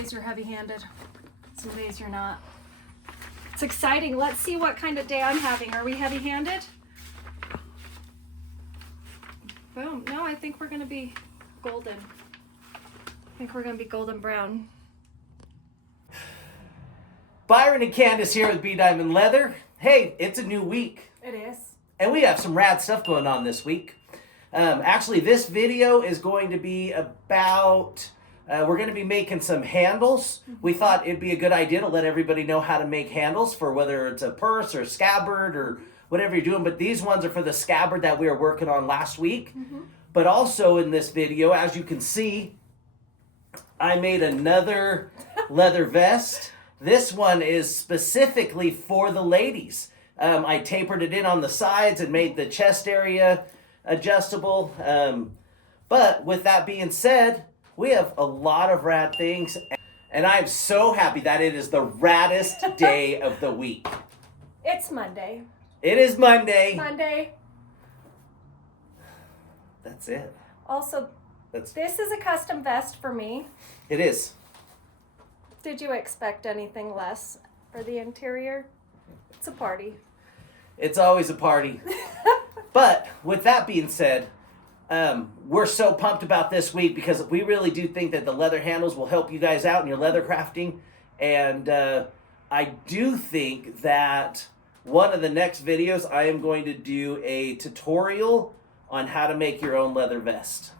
days you're heavy-handed, some days you're not. It's exciting. Let's see what kind of day I'm having. Are we heavy-handed? Boom. No, I think we're going to be golden. I think we're going to be golden brown. Byron and Candace here with bdiamondleather. Hey, it's a new week. It is. And we have some rad stuff going on this week. Actually, this video is going to be about, we're going to be making some handles. We thought it'd be a good idea to let everybody know how to make handles for whether it's a purse or scabbard or whatever you're doing. But these ones are for the scabbard that we were working on last week. But also in this video, as you can see, I made another leather vest. This one is specifically for the ladies. I tapered it in on the sides and made the chest area adjustable. But with that being said, we have a lot of rad things. And I'm so happy that it is the raddest day of the week. It's Monday. It is Monday. Monday. That's it. Also, this is a custom vest for me. It is. Did you expect anything less for the interior? It's a party. It's always a party. But with that being said, we're so pumped about this week because we really do think that the leather handles will help you guys out in your leather crafting. And I do think that one of the next videos, I am going to do a tutorial on how to make your own leather vest.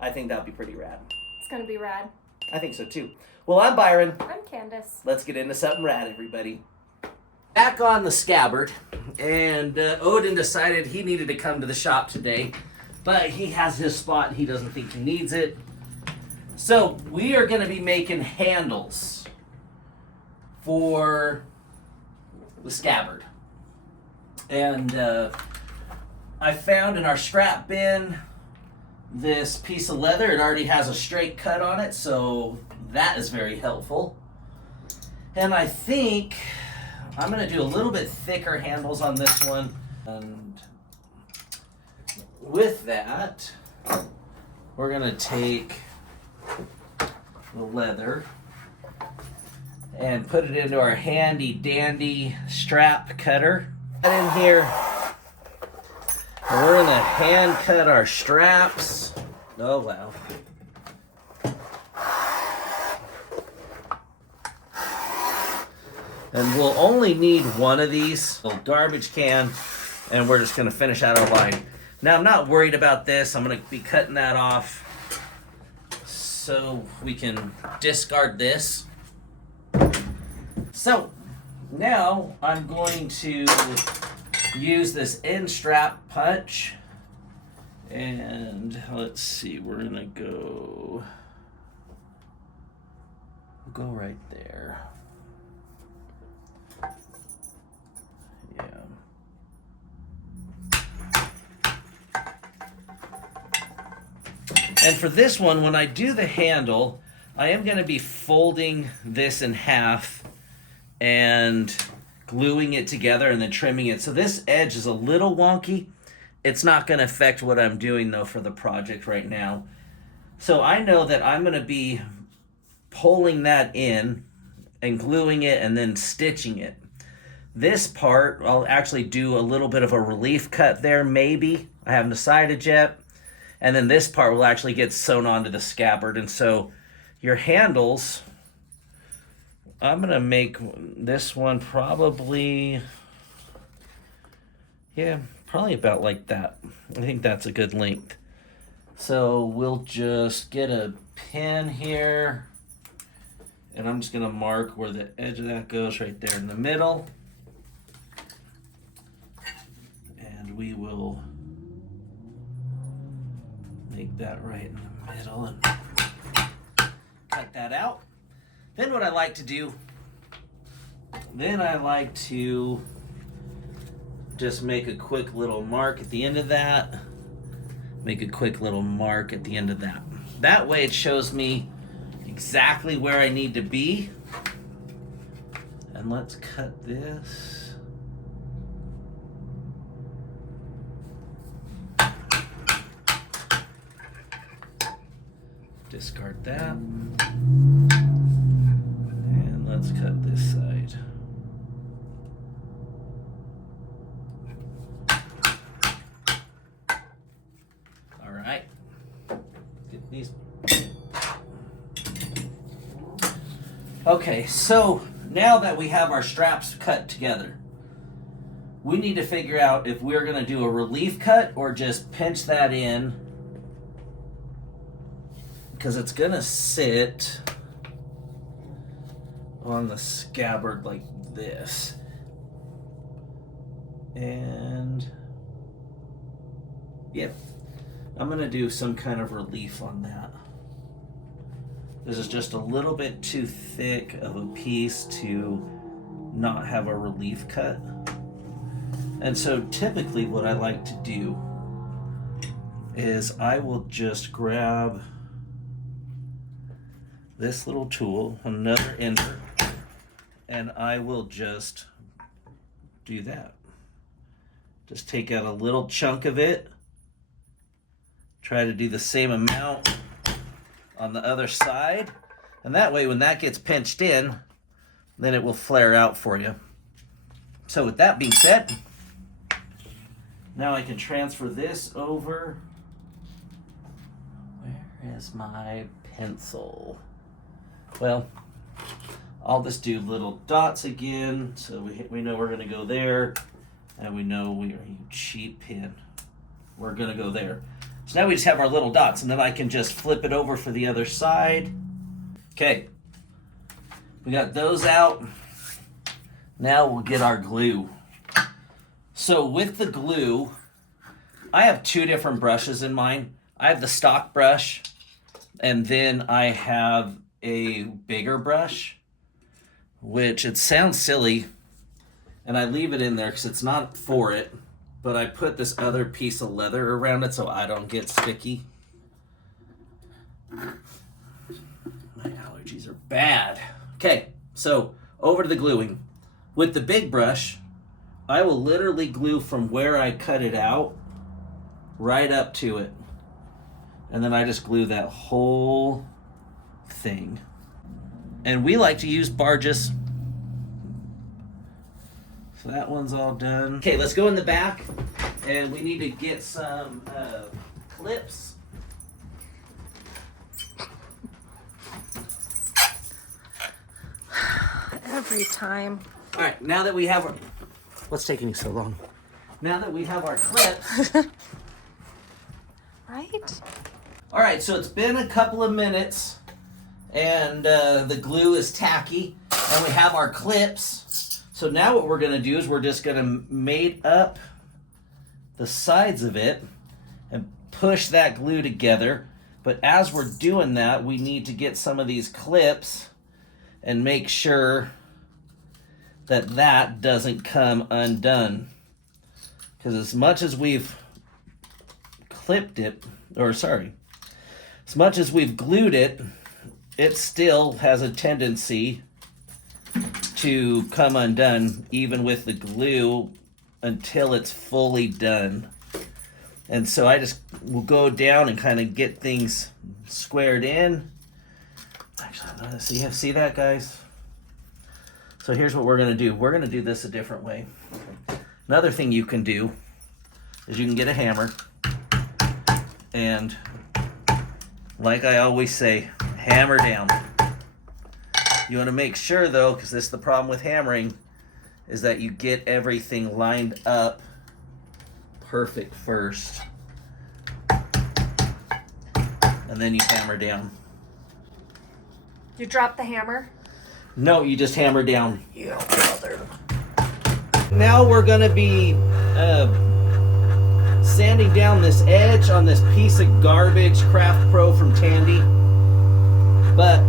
I think that'd be pretty rad. It's going to be rad. I think so too. Well, I'm Byron. I'm Candace. Let's get into something rad, everybody. Back on the scabbard, and Odin decided he needed to come to the shop today, but he has his spot and he doesn't think he needs it. So we are going to be making handles for the scabbard. And I found in our scrap bin this piece of leather. It already has a straight cut on it, so that is very helpful. And I think I'm going to do a little bit thicker handles on this one. And with that, we're going to take the leather and put it into our handy dandy strap cutter. Put in here. And we're going to hand cut our straps. Oh, wow. And we'll only need one of these, a little garbage can, and we're just going to finish out our line. Now, I'm not worried about this. I'm going to be cutting that off so we can discard this. So, now I'm going to use this end strap punch. And let's see, we're going to go right there. And for this one, when I do the handle, I am going to be folding this in half and gluing it together and then trimming it. So this edge is a little wonky. It's not going to affect what I'm doing, though, for the project right now. So I know that I'm going to be pulling that in and gluing it and then stitching it. This part, I'll actually do a little bit of a relief cut there, maybe. I haven't decided yet. And then this part will actually get sewn onto the scabbard. And so your handles, I'm going to make this one probably, probably about like that. I think that's a good length. So we'll just get a pin here. And I'm just going to mark where the edge of that goes right there in the middle. And we will make that right in the middle and cut that out. Then what I like to do, just make a quick little mark at the end of that. Make a quick little mark at the end of that. That way it shows me exactly where I need to be. And let's cut this. Discard that. Okay, so now that we have our straps cut together, we need to figure out if we're going to do a relief cut or just pinch that in, because it's going to sit on the scabbard like this. And yeah, I'm going to do some kind of relief on that. This is just a little bit too thick of a piece to not have a relief cut. And so typically what I like to do is I will just grab this little tool, another ender, and I will just do that. Just take out a little chunk of it, try to do the same amount on the other side, and that way when that gets pinched in, then it will flare out for you. So with that being said, now I can transfer this over. Where is my pencil? Well, I'll just do little dots again, so we know we're going to go there, and we know we are, you cheap pin, we're going to go there. So now we just have our little dots, and then I can just flip it over for the other side. Okay, we got those out. Now we'll get our glue. So with the glue, I have two different brushes in mine. I have the stock brush, and then I have a bigger brush, which it sounds silly, and I leave it in there because it's not for it, but I put this other piece of leather around it so I don't get sticky. My allergies are bad. Okay, so over to the gluing. With the big brush, I will literally glue from where I cut it out right up to it. And then I just glue that whole thing. And we like to use barges. So that one's all done. Okay, let's go in the back, and we need to get some clips. Every time. All right, now that we have our... What's taking so long? Now that we have our clips... Right? All right, so it's been a couple of minutes, and the glue is tacky, and we have our clips. So now what we're going to do is we're just going to mate up the sides of it and push that glue together. But as we're doing that, we need to get some of these clips and make sure that that doesn't come undone. Because as much as we've clipped it, or sorry, as much as we've glued it, it still has a tendency to come undone even with the glue until it's fully done. And so I just will go down and kind of get things squared in. Actually, see that, guys? So here's what we're going to do. We're going to do this a different way. Another thing you can do is you can get a hammer, and like I always say, hammer down. You want to make sure, though, because this is the problem with hammering, is that you get everything lined up perfect first. And then you hammer down. You drop the hammer? No, you just hammer down. Yeah, brother. Now we're going to be sanding down this edge on this piece of garbage Craft Pro from Tandy. But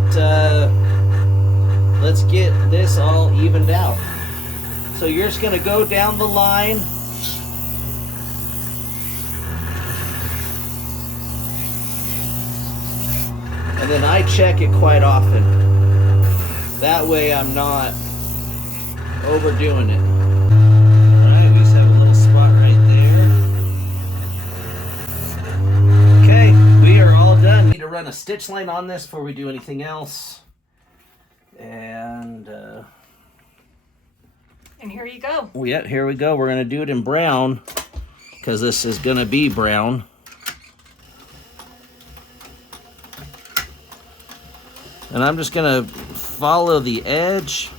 let's get this all evened out. So you're just going to go down the line. And then I check it quite often. That way I'm not overdoing it. Alright, we just have a little spot right there. Okay, we are all done. Need to run a stitch line on this before we do anything else. And here you go. oh yeah, here we go. We're gonna do it in brown because this is gonna be brown. And I'm just gonna follow the edge.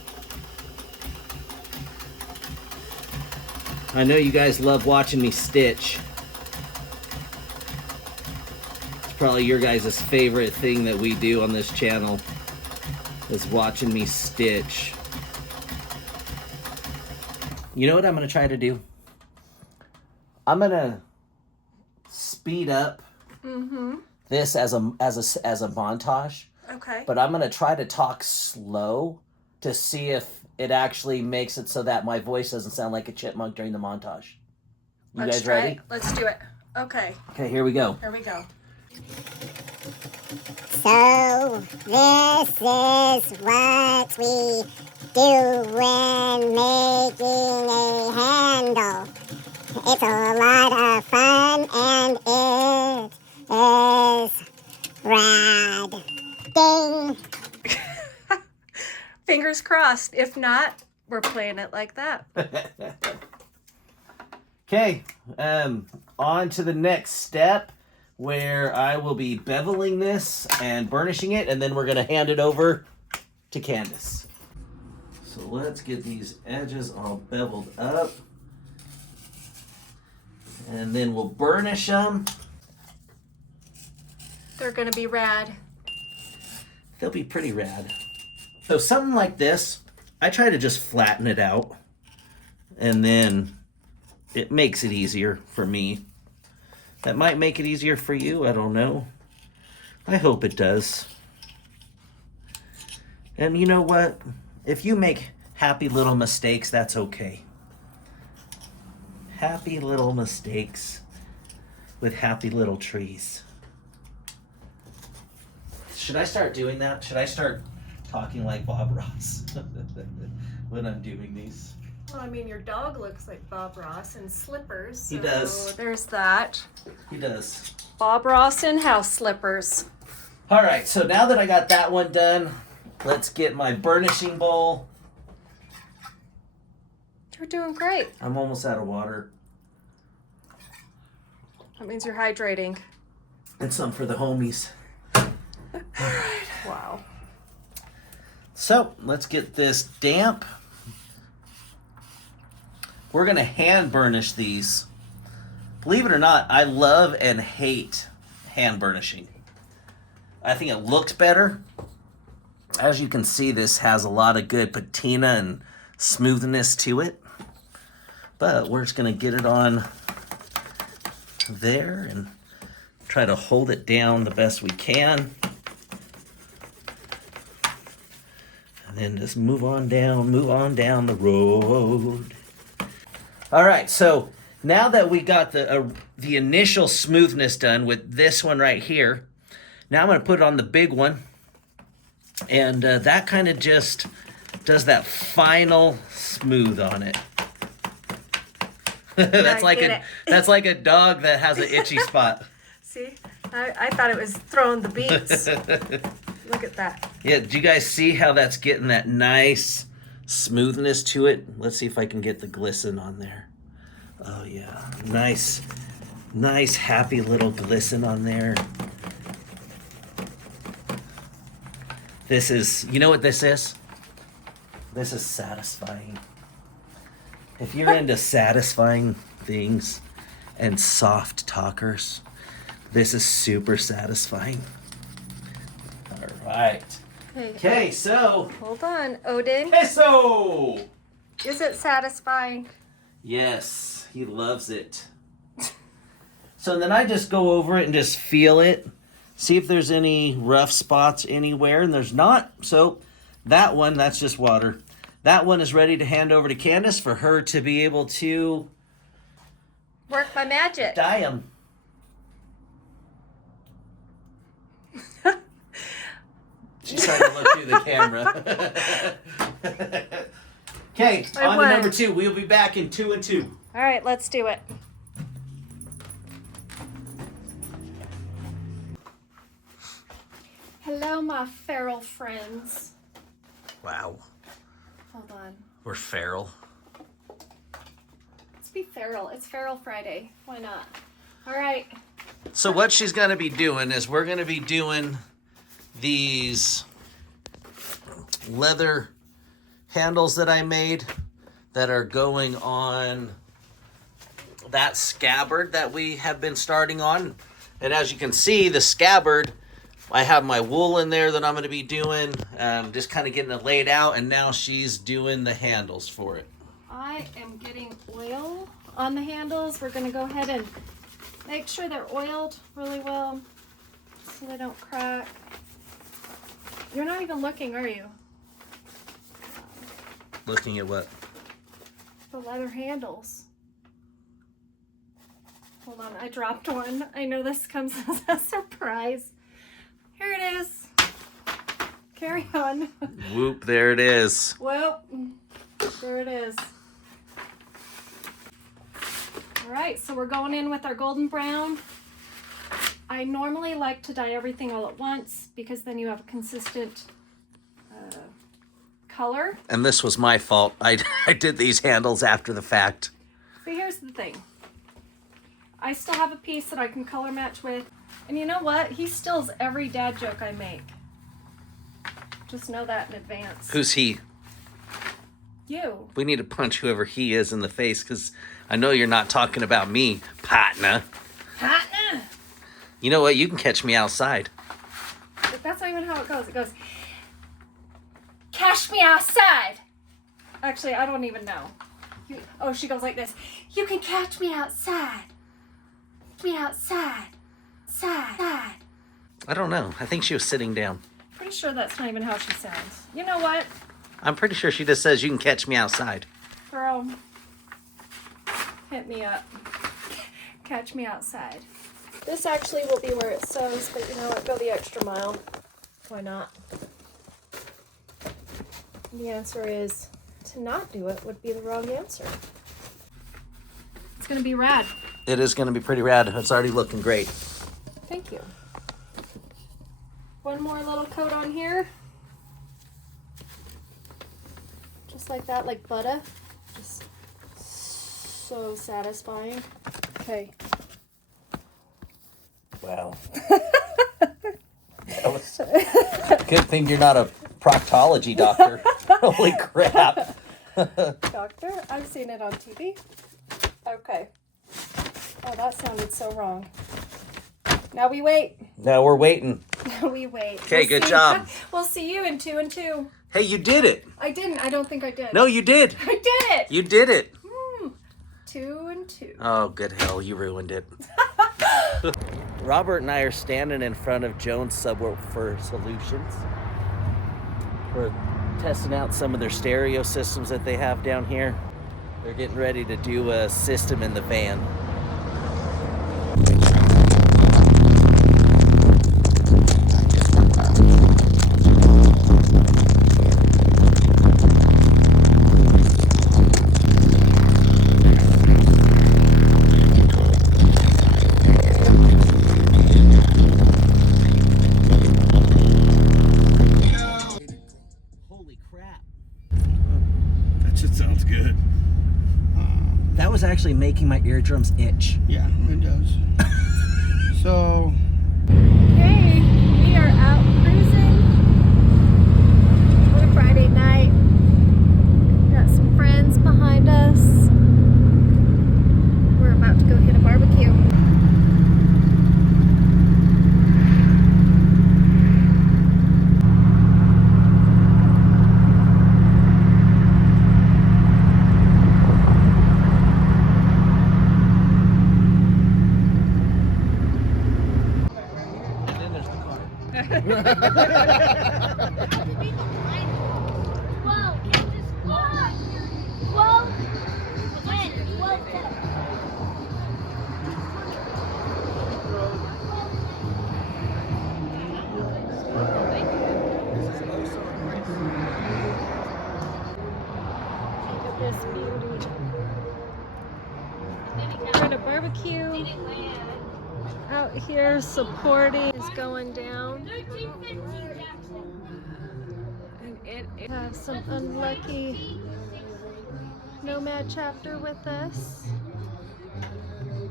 I know you guys love watching me stitch. It's probably your guys' favorite thing that we do on this channel, is watching me stitch. You know what I'm gonna try to do? I'm gonna speed up this as a montage. Okay. But I'm gonna try to talk slow to see if it actually makes it so that my voice doesn't sound like a chipmunk during the montage. You guys ready? Let's do it. Okay. Okay, here we go. Here we go. So, this is what we do when making a handle. It's a lot of fun and it is rad. Ding! Fingers crossed. If not, we're playing it like that. Okay, on to the next step, where I will be beveling this and burnishing it, and then we're gonna hand it over to Candace. So let's get these edges all beveled up, and then we'll burnish them. They're gonna be rad. They'll be pretty rad. So something like this, I try to just flatten it out, and then it makes it easier for me. That might make it easier for you, I don't know. I hope it does. And you know what? If you make happy little mistakes, that's okay. Happy little mistakes with happy little trees. Should I start doing that? Should I start talking like Bob Ross when I'm doing these? Well, I mean, your dog looks like Bob Ross in slippers. So He does. There's that. He does. Bob Ross in house slippers. All right, so now that I got that one done, let's get my burnishing bowl. You're doing great. I'm almost out of water. That means you're hydrating. And some for the homies. All right. Wow. So let's get this damp. We're gonna hand burnish these. Believe it or not, I love and hate hand burnishing. I think it looks better. As you can see, this has a lot of good patina and smoothness to it. But we're just gonna get it on there and try to hold it down the best we can. And then just move on down the road. All right, so now that we got the initial smoothness done with this one right here, now I'm gonna put it on the big one. And that kind of just does that final smooth on it. That's like a dog that has an itchy spot. See, I thought it was throwing the beats. Look at that. Yeah, do you guys see how that's getting that nice smoothness to it? Let's see if I can get the glisten on there. Oh yeah, nice happy little glisten on there. This is, you know what this is? This is satisfying. If you're into satisfying things and soft talkers, this is super satisfying. All right. Okay, so. Hold on, Odin. Queso! Is it satisfying? Yes, he loves it. So then I just go over it and just feel it. See if there's any rough spots anywhere, and there's not. So that one, that's just water. That one is ready to hand over to Candace for her to be able to work my magic. dye them. She's trying to look through the camera. Okay, on to number 2. We'll be back in 2 and 2. All right, let's do it. Hello, my feral friends. Wow, Hold on. we're feral. Let's be feral. It's Feral Friday. Why not? All right. So what she's going to be doing is we're going to be doing these leather handles that I made that are going on that scabbard that we have been starting on. And as you can see, the scabbard, I have my wool in there that I'm going to be doing, just kind of getting it laid out, and now she's doing the handles for it. I am getting oil on the handles. We're going to go ahead and make sure they're oiled really well so they don't crack. You're not even looking, are you? Looking at what? The leather handles. Hold on, I dropped one. I know this comes as a surprise. Here it is. Carry on. Whoop, there it is. Whoop, there it is. All right, so we're going in with our golden brown. I normally like to dye everything all at once because then you have a consistent color. And this was my fault. I did these handles after the fact. But here's the thing. I still have a piece that I can color match with. And you know what? He steals every dad joke I make. Just know that in advance. Who's he? You. We need to punch whoever he is in the face, because I know you're not talking about me, partner. Partner! You know what? You can catch me outside. But that's not even how it goes. It goes, catch me outside. Actually, I don't even know. Oh, she goes like this. You can catch me outside. Me outside. Side. I don't know. I think she was sitting down. Pretty sure that's not even how she sounds. You know what? I'm pretty sure she just says you can catch me outside. Girl, hit me up. Catch me outside. This actually will be where it sews, but you know what? Go the extra mile. Why not? The answer is to not do it would be the wrong answer. It's gonna be rad. It is going to be pretty rad. It's already looking great. Thank you. One more little coat on here. Just like that, like butter. Just so satisfying. Okay. Wow. That was good thing you're not a proctology doctor. Holy crap. Doctor, I've seen it on TV. Okay. Oh, that sounded so wrong. Now we wait. Now we're waiting. Now we wait. Okay, good job. We'll see you in 2 and 2. Hey, you did it. I didn't. I don't think I did. No, you did. I did it. You did it. 2 and 2. Oh, good hell. You ruined it. Robert and I are standing in front of Jones Subwoofer Solutions. We're testing out some of their stereo systems that they have down here. They're getting ready to do a system in the van. Holy crap. That shit sounds good. That was actually making my eardrums itch. Yeah, it does. So, Okay, we are out cruising on a Friday night. Got some friends behind us. We're about to go hit a barbecue. This beauty. We're at a barbecue out here. Supporting is going down. And it has some unlucky nomad chapter with us. Here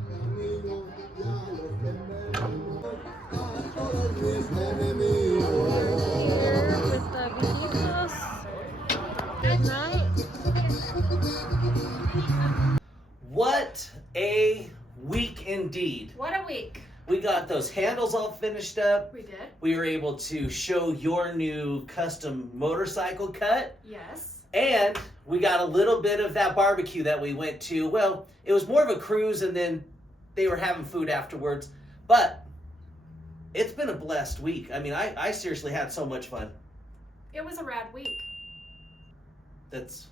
with the viejitos. indeed. What a week. We got those handles all finished up. We did. We were able to show your new custom motorcycle cut. Yes. And we got a little bit of that barbecue that we went to. Well, it was more of a cruise, and then they were having food afterwards. But it's been a blessed week. I mean, I seriously had so much fun. It was a rad week. That's...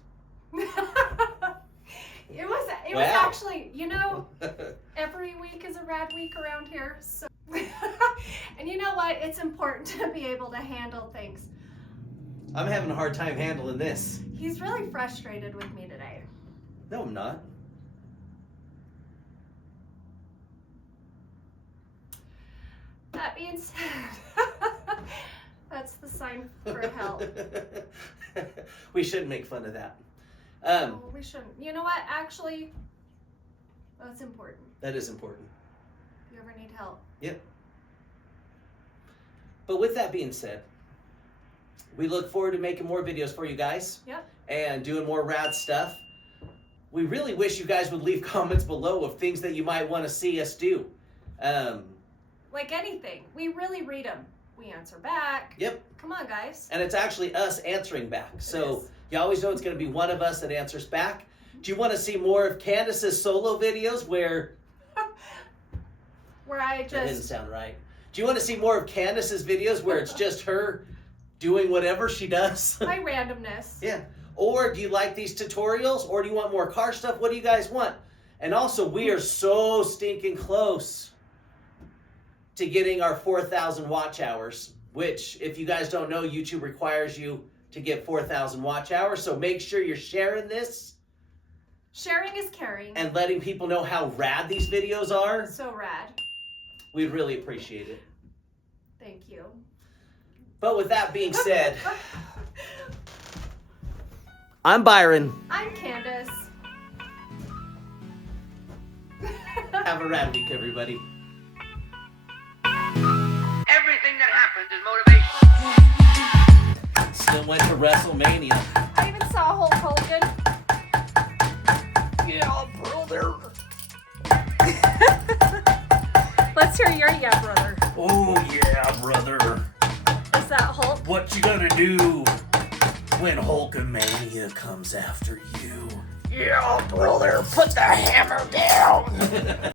It was actually, you know, every week is a rad week around here. So, and you know what? It's important to be able to handle things. I'm having a hard time handling this. He's really frustrated with me today. No, I'm not. That being said, that's the sign for help. We shouldn't make fun of that. Oh, we shouldn't. You know what? Actually, that's important. That is important. If you ever need help. Yep. But with that being said, we look forward to making more videos for you guys. Yep. And doing more rad stuff. We really wish you guys would leave comments below of things that you might want to see us do. Like anything. We really read them. We answer back. Yep. Come on, guys. And it's actually us answering back. So you always know it's going to be one of us that answers back. Do you want to see more of Candace's solo videos where... where I just... That didn't sound right. Do you want to see more of Candace's videos where it's just her doing whatever she does? My randomness. Yeah. Or do you like these tutorials? Or do you want more car stuff? What do you guys want? And also, we are so stinking close to getting our 4,000 watch hours, which, if you guys don't know, YouTube requires you to get 4,000 watch hours. So make sure you're sharing this. Sharing is caring. And letting people know how rad these videos are. So rad. We'd really appreciate it. Thank you. But with that being said, I'm Byron. I'm Candace. Have a rad week, everybody. Everything that happens is motivation. Still went to WrestleMania. I even saw Hulk Hogan. Yeah, brother. Let's hear your yeah, brother. Oh, yeah, brother. Is that Hulk? What you gonna do when Hulkamania comes after you? Yeah, brother, put the hammer down.